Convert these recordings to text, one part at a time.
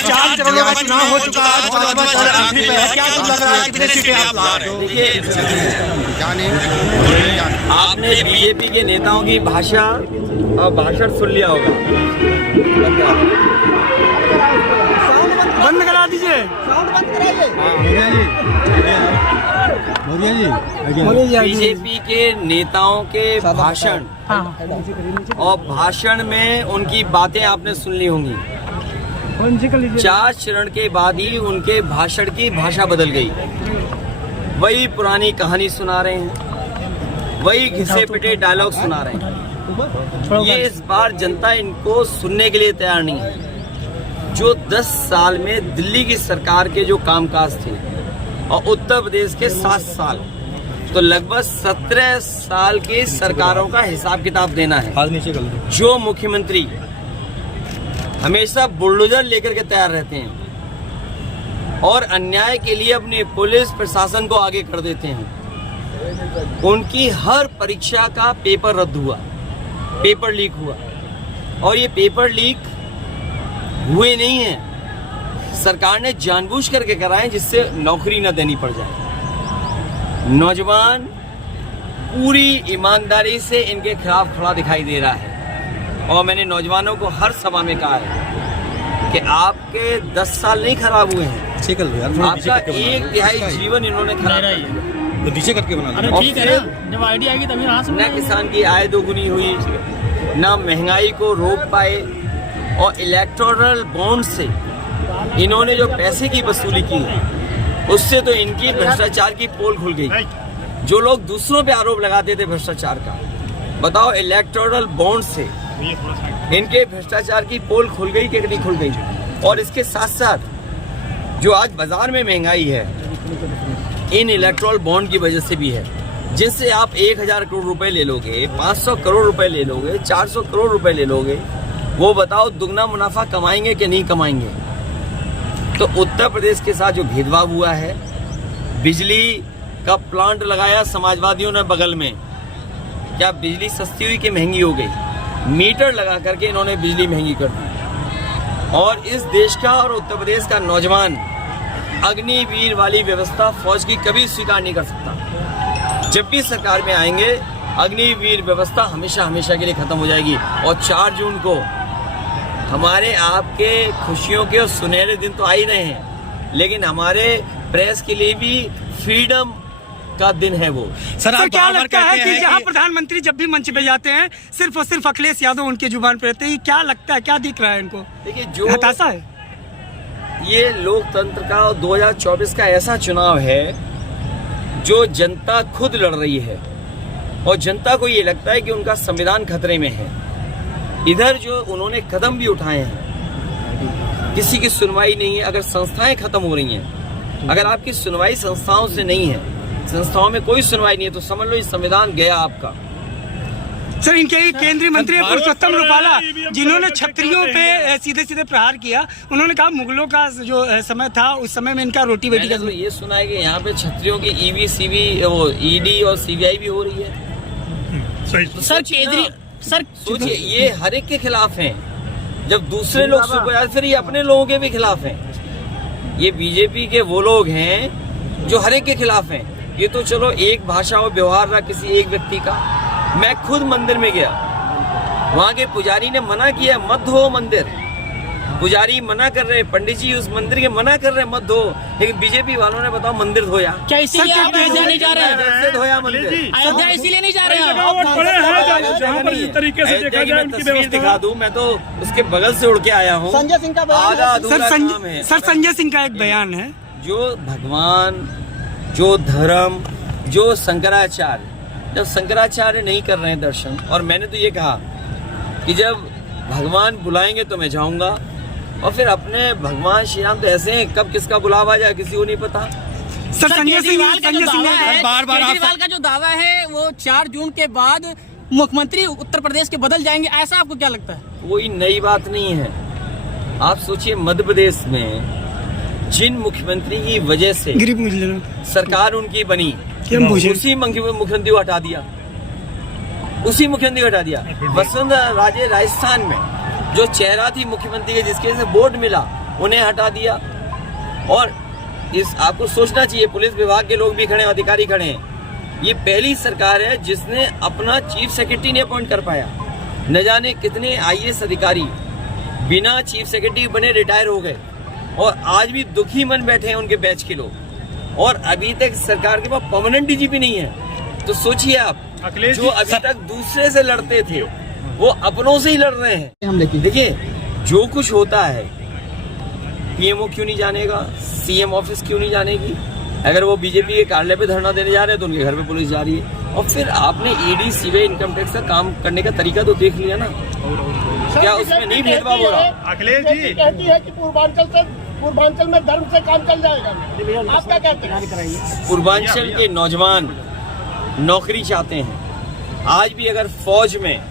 4 चरणों का चुनाव हो चुका है, आखिरी पे है, क्या कुछ लग रहा है, कितनी सीटें आप ला रहे हो? देखिए, आपने बीजेपी के नेताओं की भाषण सुन लिया होगा। बंद करा दीजिए, साउंड बंद कराइए। बीजेपी के नेताओं के भाषण और भाषण में उनकी बातें आपने सुन ली होंगी। 4 चरण के बाद ही उनके भाषण की भाषा बदल गई। वही पुरानी कहानी सुना रहे हैं, वही घिसे पिटे डायलॉग सुना रहे हैं। ये इस बार जनता इनको सुनने के लिए तैयार नहीं है। जो 10 साल में दिल्ली की सरकार के जो कामकाज थे और उत्तर प्रदेश के 7 साल, तो लगभग 17 साल की सरकारों का हिसाब किताब देना है। जो मुख्यमंत्री हमेशा बुलडोजर लेकर के तैयार रहते हैं और अन्याय के लिए अपनी पुलिस प्रशासन को आगे कर देते हैं, उनकी हर परीक्षा का पेपर रद्द हुआ, पेपर लीक हुआ। और ये पेपर लीक हुए नहीं हैं, सरकार ने जानबूझ करके कराए जिससे नौकरी न देनी पड़ जाए। नौजवान पूरी ईमानदारी से इनके खिलाफ खड़ा दिखाई दे रहा है और मैंने नौजवानों को हर सभा में कहा है कि आपके 10 साल नहीं खराब हुए हैं, आपका 1/3 जीवन इन्होंने खराब किया। तो नीचे करके बना ठीक है, जब आईडी आएगी तभी न किसान की आय दोगुनी हुई, न महंगाई को रोक पाए, और इलेक्टोरल बॉन्ड से इन्होंने जो पैसे की वसूली की है उससे तो इनकी भ्रष्टाचार की पोल खुल गई। जो लोग दूसरों पे आरोप लगाते थे भ्रष्टाचार का, बताओ इलेक्टोरल बॉन्ड से इनके भ्रष्टाचार की पोल खुल गई कि नहीं खुल गई। और इसके साथ साथ जो आज बाजार में महंगाई है, इन इलेक्टोरल बॉन्ड की वजह से भी है, जिससे आप 1000 करोड़ रुपए ले लोगे, 500 करोड़ रुपए ले लोगे, 400 करोड़ रुपए ले लोगे, वो बताओ दुगना मुनाफा कमाएंगे कि नहीं कमाएंगे। तो उत्तर प्रदेश के साथ जो भेदभाव हुआ है, बिजली का प्लांट लगाया समाजवादियों ने बगल में, क्या बिजली सस्ती हुई कि महंगी हो गई? मीटर लगा करके इन्होंने बिजली महंगी कर दी। और इस देश का और उत्तर प्रदेश का नौजवान अग्निवीर वाली व्यवस्था फौज की कभी स्वीकार नहीं कर सकता। जब भी सरकार में आएंगे, अग्निवीर व्यवस्था हमेशा हमेशा के लिए खत्म हो जाएगी। और 4 जून को हमारे आपके खुशियों के और सुनहरे दिन तो आ ही रहे हैं, लेकिन हमारे प्रेस के लिए भी फ्रीडम का दिन है वो। सर क्या लगता है कि जहां प्रधानमंत्री जब भी मंच पे जाते हैं सिर्फ और सिर्फ अखिलेश यादव उनके जुबान पे रहते हैं, क्या लगता है, क्या दिख रहा है इनको? देखिए, जो हताशा है, ये लोकतंत्र का 2024 का ऐसा चुनाव है जो जनता खुद लड़ रही है और जनता को ये लगता है कि उनका संविधान खतरे में है। इधर जो उन्होंने कदम भी उठाए हैं, किसी की सुनवाई नहीं है। अगर संस्थाएं खत्म हो रही हैं, अगर आपकी सुनवाई संस्थाओं से नहीं है, संस्थाओं में कोई सुनवाई नहीं है, तो समझ लो ये संविधान गया आपका। सर इनके केंद्रीय मंत्री पुरुषोत्तम रूपाला, जिन्होंने छत्रियों पे सीधे सीधे प्रहार किया, उन्होंने कहा मुगलों का जो समय था उस समय में इनका रोटी बेटी का। तो ये सुना है कि यहाँ पे छत्रियों की ईवी सीवी वो ईडी और सीबीआई भी हो रही है। सर केंद्रीय सर सोचिए, ये हर एक के खिलाफ हैं। जब दूसरे लोग सुपर, फिर ये अपने लोगों के भी खिलाफ हैं। ये बीजेपी के वो लोग हैं जो हर एक के खिलाफ हैं। ये तो चलो एक भाषा और व्यवहार रहा किसी एक व्यक्ति का। मैं खुद मंदिर में गया, वहाँ के पुजारी ने मना किया मत धो मंदिर, पुजारी मना कर रहे, पंडित जी उस मंदिर के मना कर रहे मत धो, लेकिन बीजेपी वालों ने बताओ मंदिर धोया। क्या इसीलिए आप अयोध्या नहीं जा रहे हैं? धोया मंदिर, अयोध्या इसीलिए नहीं जा रहे हैं? तस्वीर दिखा दूं, मैं तो उसके बगल से उड़ के आया हूँ। संजय सिंह का बयान सर संजय सिंह का एक बयान है, जो भगवान, जो धर्म, जो शंकराचार्य, जब शंकराचार्य नहीं कर रहे हैं दर्शन, और मैंने तो ये कहा कि जब भगवान बुलाएंगे तो मैं जाऊंगा, और फिर अपने भगवान श्री राम तो ऐसे हैं, कब किसका बुलावा आ जाए किसी को नहीं पता। सर केजरीवाल का जो दावा है वो 4 जून के बाद मुख्यमंत्री उत्तर प्रदेश के बदल जाएंगे, ऐसा आपको क्या लगता है? कोई नई बात नहीं है। आप सोचिए, मध्य प्रदेश में जिन मुख्यमंत्री की वजह से सरकार उनकी बनी, उसी मुख्यमंत्री को हटा दिया, उसी मुख्यमंत्री को हटा दिया। वसुंधरा राजे राजस्थान में जो चेहरा थी मुख्यमंत्री के, जिसके से वोट मिला, उन्हें हटा दिया। और इस आपको सोचना चाहिए, पुलिस विभाग के लोग भी खड़े हैं, अधिकारी खड़े हैं। ये पहली सरकार है जिसने अपना चीफ सेक्रेटरी नहीं अपॉइंट कर पाया। न जाने कितने IAS अधिकारी बिना चीफ सेक्रेटरी बने रिटायर हो गए और आज भी दुखी मन बैठे हैं उनके बैच के लोग। और अभी तक सरकार के पास परमानेंट DGP नहीं है। तो सोचिए आप, जो अभी तक दूसरे से लड़ते थे वो अपनों से ही लड़ रहे हैं। देखिए, जो कुछ होता है PMO क्यों नहीं जानेगा, CM ऑफिस क्यों नहीं जानेगी? अगर वो बीजेपी के कार्यालय पे धरना देने जा रहे हैं तो उनके घर पे पुलिस जा रही है। और फिर आपने ED CBI इनकम टैक्स का काम करने का तरीका तो देख लिया ना, क्या उसमें नहीं भेदभाव हो रहा? अखिलेश जी कहती है कि पूर्वांचल में धर्म से काम चल जाएगा, आप क्या कहते हैं? पूर्वांचल के नौजवान नौकरी चाहते हैं। आज भी अगर फौज में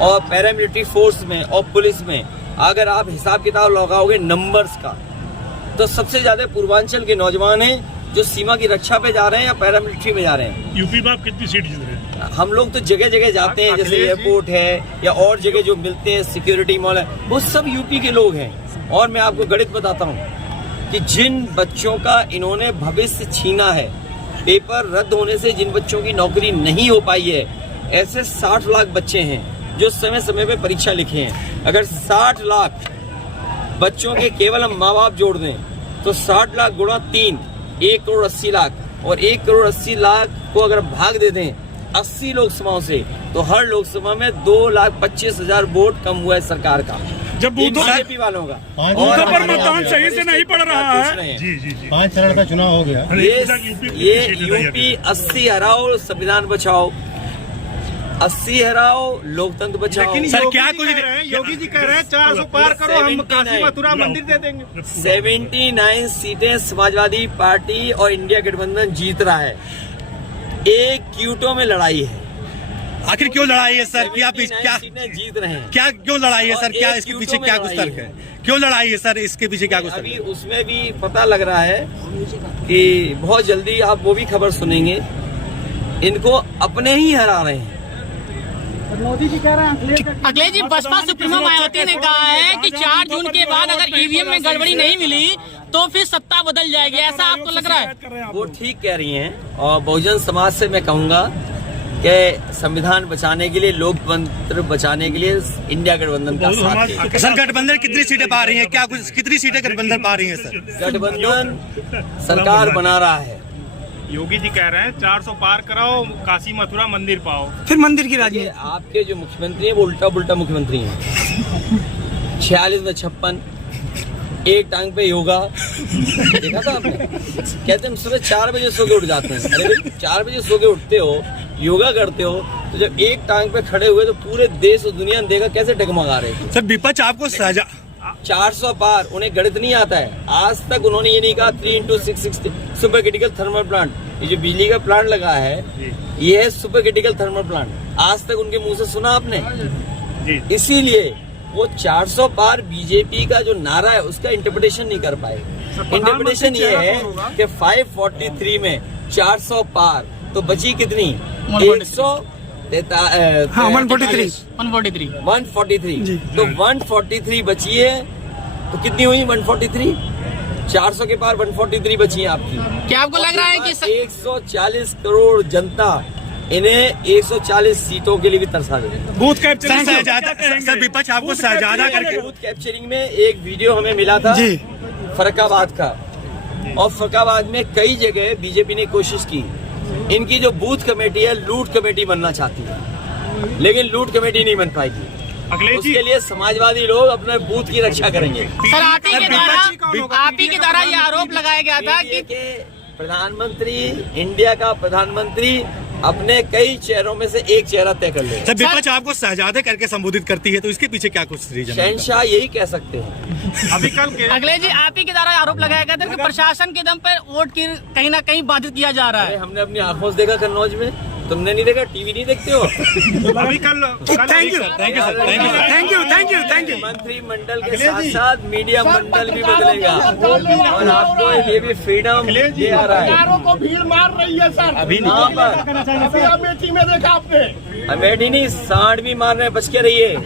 और पैरामिलिट्री फोर्स में और पुलिस में अगर आप हिसाब किताब लगाओगे नंबर्स का, तो सबसे ज्यादा पूर्वांचल के नौजवान हैं जो सीमा की रक्षा पे जा रहे हैं या पैरामिलिट्री में जा रहे हैं। यूपी में आप कितनी सीट जीत रहे हैं? हम लोग तो जगह जगह जाते हैं, जैसे एयरपोर्ट है या और जगह जो मिलते हैं, सिक्योरिटी मॉल है, वो सब यूपी के लोग हैं। और मैं आपको गणित बताता हूँ कि जिन बच्चों का इन्होंने भविष्य छीना है, पेपर रद्द होने से जिन बच्चों की नौकरी नहीं हो पाई है, ऐसे 60 लाख बच्चे हैं जो समय समय पे परीक्षा लिखे हैं। अगर 60 लाख बच्चों के केवल हम माँ बाप जोड़ दें तो 60 लाख गुणा 3, 1 करोड़ 80 लाख, और 1 करोड़ 80 लाख को अगर भाग दे दें 80 लोकसभाओं से, तो हर लोकसभा में 2,25,000 वोट कम हुआ है सरकार का, जब बूथों बीजेपी वालों का। बूथों पर मतदान सही से नहीं पड़ रहा है। जी जी जी 5 चरण का चुनाव हो गया। ये यूपी 80 हराओ संविधान बचाओ, 80 हराओ लोकतंत्र बचाओ। सर क्या कुछ योगी जी कह रहे हैं 400 पार करो, हम काशी मथुरा मंदिर दे देंगे। 79 सीटें समाजवादी पार्टी और इंडिया गठबंधन जीत रहा है। एक क्यूटो में लड़ाई है। आखिर क्यों लड़ाई है सर? क्या सीटें जीत रहे हैं? क्या क्यों लड़ाई है सर? क्या इसके पीछे क्या कुछ तर्क है? क्यों लड़ाई है सर? इसके पीछे क्या कुछ तर्क अभी है? उसमें भी पता लग रहा है कि बहुत जल्दी आप वो भी खबर सुनेंगे, इनको अपने ही हरा रहे हैं। मोदी जी कह रहे हैं अखिलेश जी, बसपा सुप्रीमो मायावती ने कहा है कि 4 जून के बाद अगर EVM में गड़बड़ी नहीं मिली तो फिर सत्ता बदल जाएगी, ऐसा आपको लग रहा है? वो ठीक कह रही हैं। और बहुजन समाज से मैं कहूंगा कि संविधान बचाने के लिए, लोकतंत्र बचाने के लिए इंडिया गठबंधन का साथ दें। सर गठबंधन कितनी सीटें पा रही है? क्या कुछ कितनी सीटें गठबंधन पा रही है सर? गठबंधन सरकार बना रहा है। योगी जी कह रहे हैं 400 पार कराओ, काशी मथुरा मंदिर पाओ। फिर मंदिर की ये राजनीति। आपके जो मुख्यमंत्री हैं वो उल्टा पुल्टा मुख्यमंत्री हैं। 46 में 56, एक टांग पे योगा, देखा था आपने? कहते हैं सुबह 4 बजे सो के उठ जाते हैं। अरे भाई 4 बजे सो के उठते हो, योगा करते हो, तो जब एक टांग पे खड़े हुए तो पूरे देश और दुनिया ने देखा कैसे डगमगा रहे थे। सर विपक्ष आपको सजा 400 पार, उन्हें गणित नहीं आता है। आज तक उन्होंने ये नहीं कहा 3x660 super critical thermal plant. ये जो बिजली का प्लांट लगा है ये है सुपर क्रिटिकल थर्मल प्लांट। आज तक उनके मुंह से सुना आपने? इसीलिए वो 400 पार बीजेपी का जो नारा है उसका इंटरप्रिटेशन नहीं कर पाए। इंटरप्रिटेशन ये है कि 543 में 400 पार, तो बची कितनी? 143। तो 143 बची है, तो कितनी हुई 143? 400 के पार 143 बची है आपकी। क्या आपको लग रहा है कि 140 करोड़ जनता इन्हें 140 सीटों के लिए भी तरसा देगी। बूथ कैप्चरिंग सर विपक्ष आपको सहजादा करके बूथ कैप्चरिंग में एक वीडियो हमें मिला था फर्रुखाबाद का, और फर्रुखाबाद में कई जगह बीजेपी ने कोशिश की। इनकी जो बूथ कमेटी है लूट कमेटी बनना चाहती है, लेकिन लूट कमेटी नहीं बन पाएगी। उसके लिए समाजवादी लोग अपने बूथ की रक्षा करेंगे। सर आप ही के द्वारा ये आरोप लगाया गया था कि प्रधानमंत्री, इंडिया का प्रधानमंत्री अपने कई चेहरों में से एक चेहरा तय कर ले। सर विपक्ष आपको शहजादे करके संबोधित करती है, तो इसके पीछे क्या कुछ रीजन? शहंशाह यही कह सकते हैं। अभी कल के अखिलेश जी, आप ही के द्वारा आरोप लगाया गया था कि प्रशासन के दम पर वोट की कहीं ना कहीं बाधित किया जा रहा है। हमने अपनी आंखों से देखा कन्नौज में, तुमने नहीं देखा? टीवी नहीं देखते हो? अभी कल थैंक यू। मंत्रिमंडल के साथ साथ मीडिया मंडल भी बदलेगा और आपको ये भी फ्रीडम दे आ रहा है। को भीड़ मार रही है सर। अभी अमेठी में देखा आपने? अमेठी नहीं, सांड भी मार रहे हैं, बच के रहिए।